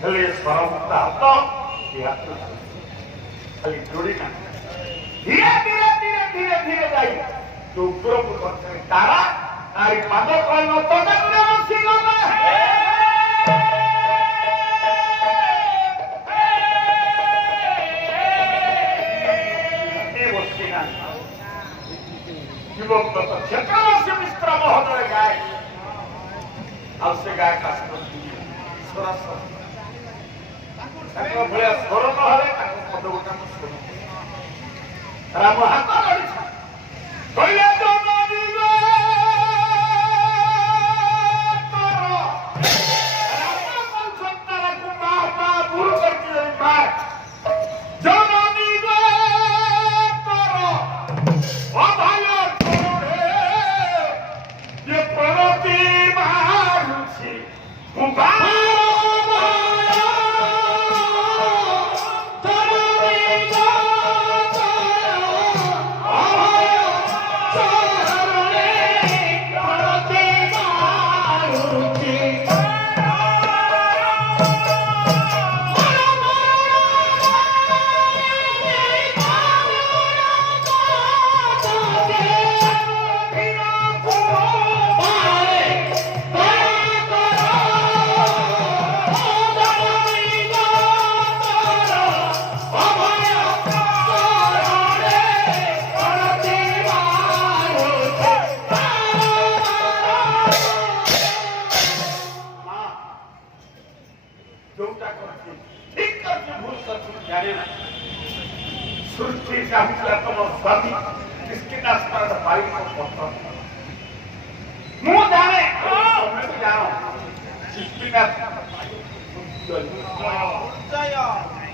ହେଲେ ସରମୁକ୍ତ ହାତ ଏ ହାତ ଖାଲି ଯୋଡ଼ି ନା ଧୀରେ ଧୀରେ ଧୀରେ ଧୀରେ ଧୀରେ ଯାଇ ଯୋଉ ଉପରକୁ କରିଛନ୍ତି ତାରା ତାରି ପାଦ କଳ ତଦାନରେ ବସିଗଲା ଯୁବକ କ୍ଷେତ୍ରବାସୀ ମିଶ୍ର ମହୋଦୟ ଗାଏ ଆଉ ସେ ଗାଏ ସ୍ୱର ତାଙ୍କ ଭଳିଆ ସ୍ୱର ନହେଲେ ତାଙ୍କ ପଦ ଗୋଟାକୁ ଶୁଣ ରାମ ହାତ ଧରିଛ କହିଲେ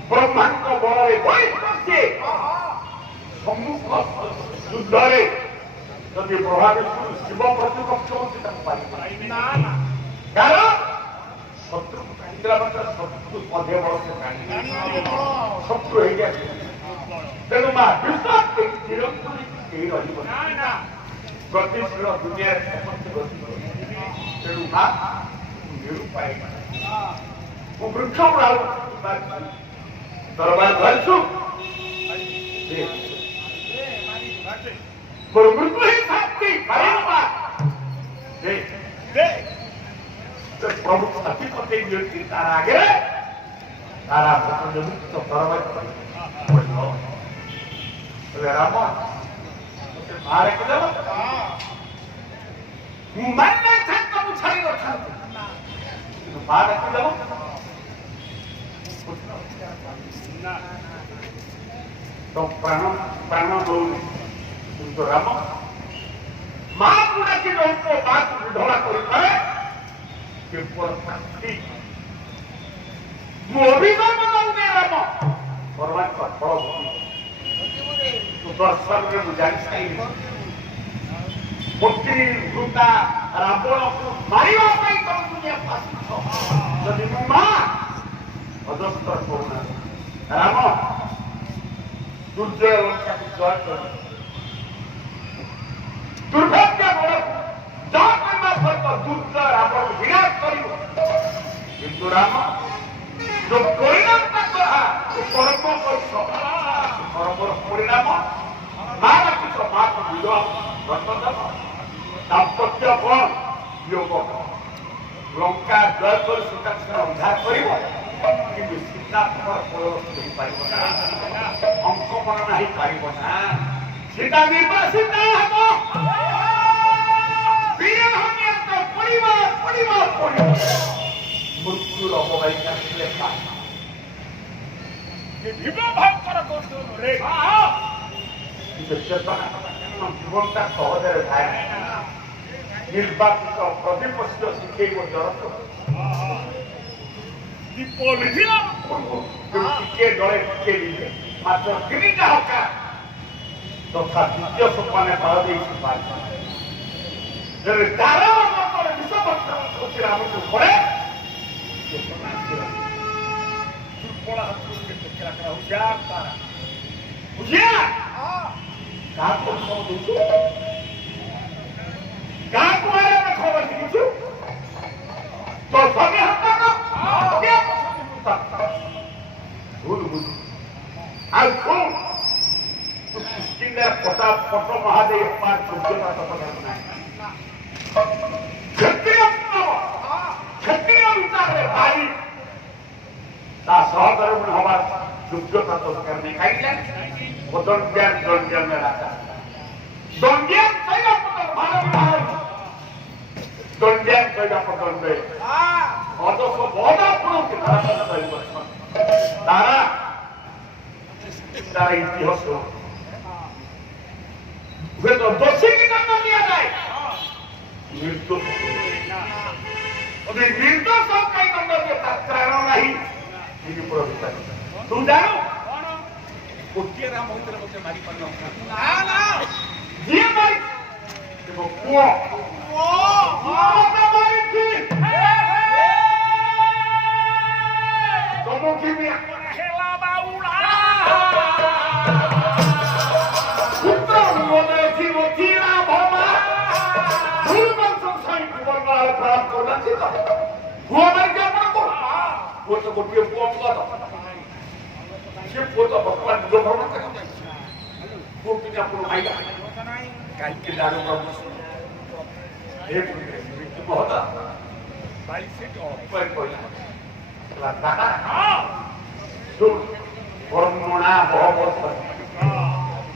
ବ୍ରହ୍ମାଙ୍କ ବଳରେ ବୈଶ୍ୟ ସମ୍ମୁଖ ଯୁଦ୍ଧରେ ଯଦି ପ୍ରଭାବିତ ଶିବ ପ୍ରତିପକ୍ଷ ହଉଛି ତାକୁ ପାଇବେ କାରଣ ଶତ୍ରୁକୁ କାଟିଦେଲା ମାତ୍ର ଶତ୍ରୁ ମଧ୍ୟ ବଳ ସେ କାଟି ଶତ୍ରୁ ହେଇଯାଏ ତେଣୁ ମା ବିଶ୍ୱାସ ଚିରନ୍ତନ କେହି ରହିବ ଗତିଶୀଳ ଦୁନିଆରେ ସମସ୍ତେ ଗତି ତେଣୁ ମା ନିରୁପାୟ ମୁଁ ବୃକ୍ଷ ଦରବାର ଧରିଛୁ ମୋର ମୃତ୍ୟୁ ହିଁ ଶାନ୍ତି ପ୍ରଭୁ ସାଥୀ ପକେଇ ଦିଅନ୍ତି ତାର ଆଗରେ ତାରା ଦରବାର ରାମ ମତେ ମା ରଖିଦେବ ମୁଁ ମାନେ ମୁଁ ଛାଡ଼ି ନଥାନ୍ତି କିନ୍ତୁ ମା ରଖିଦେବ तो प्राण दौनी किंतु राम माँ को डाकी उनको बात विधवा करे केवल शांति मु अभिमान दौने राम परमात्मा फल दर्शन में मुझे जानी चाहिए पुत्री वृता रावण को मारे दुनिया फांसी जदि मु माँ अजस्तर करुणा राम दुर्जय लंका को जय कर दुर्भाग्य बड़ जय करना सहित दुर्जय रावण विनाश कर किंतु राम जो परिणाम कहा कर्म कर्मर परिणाम माँ रखिस माँ को विवाह रत्नदेव दाम्पत्य कौन योग लंका जय कर सीता उद्धार कर କିନ୍ତୁ ସୀତାଙ୍କର ପରବର୍ତ୍ତୀ ହେଇପାରିବ ନା ଅଙ୍କ ଗଣନା ହେଇପାରିବ ନା ସୀତା ନିର୍ବାସିତ ହେବ ମୃତ୍ୟୁର ଅବବାହିକା ଲେଖା ଜୀବନଟା ସହଜରେ ଥାଏ ନିର୍ବାଚିତ ପ୍ରତିପକ୍ଷ ଶିଖେଇବ ଜର ଟିକେ ଜଳେ ଟିକେ ଦିଏ ମାତ୍ର ତିନିଟା ହକା ତଥା ଦ୍ୱିତୀୟ ସୋପାନେ ଫଳ ଦେଇଛି ଯଦି ତାର ବିଷପତ୍ର ଆମକୁ ପଡେ କାହାକୁ ଖବର ଶିଖିଛୁ ତୋ ସ୍ୱାମୀ ହତ୍ୟା ପଟ ମହାଦେବ ପାର ଯୋଗ୍ୟତା ତକ ନାହିଁ କ୍ଷତ୍ରିୟ ବିଚାରରେ ଭାଇ ତା ସହଧର୍ମୀ ହବାର ଯୋଗ୍ୟତା ଦରକାର ନାହିଁ କାହିଁକି ଦଣ୍ଡିଆନ ରାଜା ଦଣ୍ଡିଆନ କହିଲା ଦଣ୍ଡିଆନ କହିଲା ପଦଣ୍ଡେ ଅଦକ ବଡ ଆପଣଙ୍କୁ ତାରା ତାର ଇତିହାସ ହୁଏତ ଦୋଷୀକି ଦଣ୍ଡ ଦିଆଯାଏ ନିର୍ଦ୍ଦୋଷ ନିର୍ଦ୍ଦୋଷ କାହିଁ ଦଣ୍ଡ ଦିଏ ତାର କାରଣ ନାହିଁ ତୁ ଜାଣୁ ଗୋଟିଏ ରାମ ମନ୍ଦିର ମୋତେ ମାରିପାରିଲ ଯିଏ ମାରି ମୋ ପୁଅ ମାରିଛି ତମକୁ ଖେଳା ବାଉଳା ପୁତ୍ର ମନେ ଥିବ ଥିଲା ଭମା ଭୁଲବଂଶ ସହିତ ଜୀବନ ଖରାପ କରୁନାହାନ୍ତି ତ ପୁଅ ମାରିଛି ଆପଣଙ୍କୁ ପୁଅ ତ ଗୋଟିଏ ପୁଅ ସେ ପୁଅ ତ ବର୍ତ୍ତମାନ ନିଜ ଭ୍ରମଣ ପୁଅ କିଣି ଆପଣ ଆଇଲା କାହିଁକି ଜାଣୁ ମହତା କହିଲା କର୍ମଣା ଭଗବତ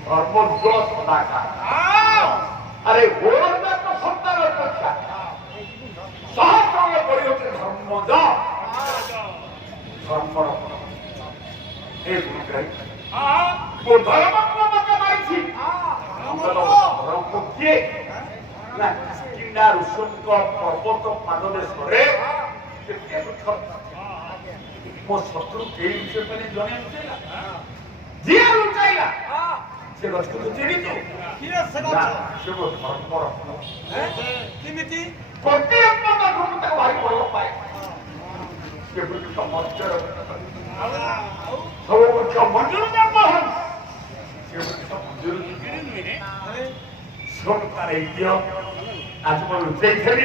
କର୍ମୋଜ୍ୱଳ ସଦାକା ଆରେ ହୋରନ୍ଦା ତ ସନ୍ତାନ ଅପେକ୍ଷା ସହସ୍ରରେ ପରିବର୍ତ୍ତେ ଧର୍ମଜ ଧର୍ମର ଧର୍ମ ମାରିଛି ଧର୍ମ କିଏ ନା କିଣ୍ଡା ଋଷୁଙ୍କ ପର୍ବତ ପାଦଦେଶରେ ମୋ ଶତ୍ରୁ କେହି ବିଷୟ ପାଇଁ ଜଣେ ଲୁଚାଇଲା ଯିଏ ଲୁଚାଇଲା ସେ ଗଛକୁ ଚିଣିଛୁ ସେ ମୋ ଧର୍ମର କେମିତି ପ୍ରତିରକ୍ଷା ତାକୁ ଭାରି ଭଲ ପାଏ ସେ ବୃକ୍ଷ ମର୍ଯ୍ୟର ସବୁ ବୃକ୍ଷ ମଞ୍ଜୁର ଜନ୍ମ ହଉ ସେ ବୃକ୍ଷ ମଞ୍ଜୁର ଶୁଣ ତାର ଇତିହାସ ଆଜି ମୁଁ ଲୁଚେଇଥିଲି